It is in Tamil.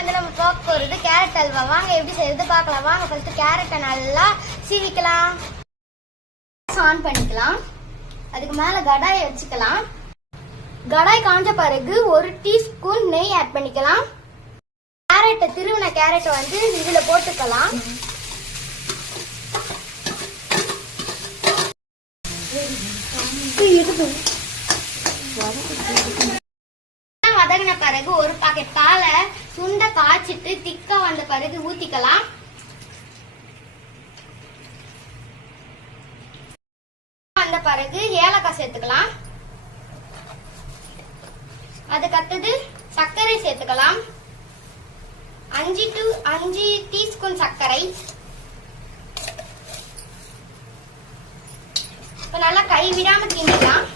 வந்து நம்ம பார்க்க போறது கேரட் அல்வா. வாங்க எப்படி செய்யறது பார்க்கலாம். வாங்க ஃபர்ஸ்ட் கேரட்டை நல்லா சீவிக்கலாம். ஆன் பண்ணிக்கலாம். அதுக்கு மேல கடாயை வச்சுக்கலாம். கடாய் காஞ்ச பிறகு 1 டீஸ்பூன் நெய் ஆட் பண்ணிக்கலாம். கேரட்டை திருவின கேரட்டை வந்து இதுல போட்டுக்கலாம். வதங்கின பிறகு 1 பாக்கெட் பாலை சுண்ட காய்ச்சிட்டு திக்கா வந்த பிறகு ஊத்திக்கலாம். வந்த பிறகு ஏலக்காய் சேர்த்துக்கலாம். அதுக்கு அடுத்தது சர்க்கரை சேர்த்துக்கலாம். 5 டீஸ்பூன் சர்க்கரை. இப்ப நல்லா கை விடாம கிண்டிக்கலாம்.